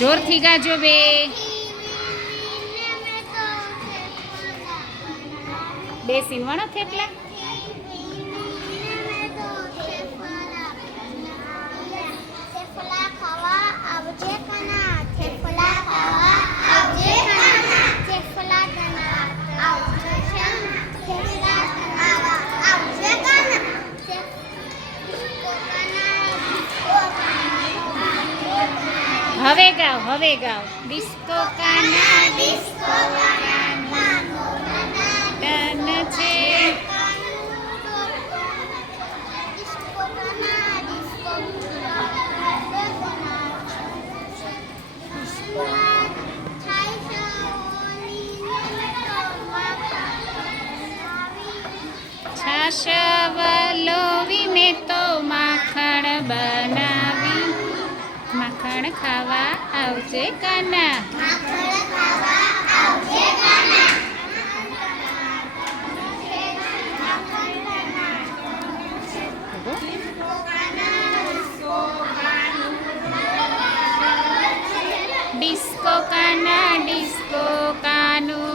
જોરથી ગાજો બે. બે સીનવાના થેપલા? હવે ગાઓ હવે ગાઓ. ડિસ્કો કાના ડિસ્કો ડન છે. છાશ તો માખણ બનાવી માખણ ખાવા આવજે કાના. ડિસ્કો કાના ડિસ્કો કાનુડો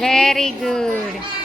વેરી ગુડ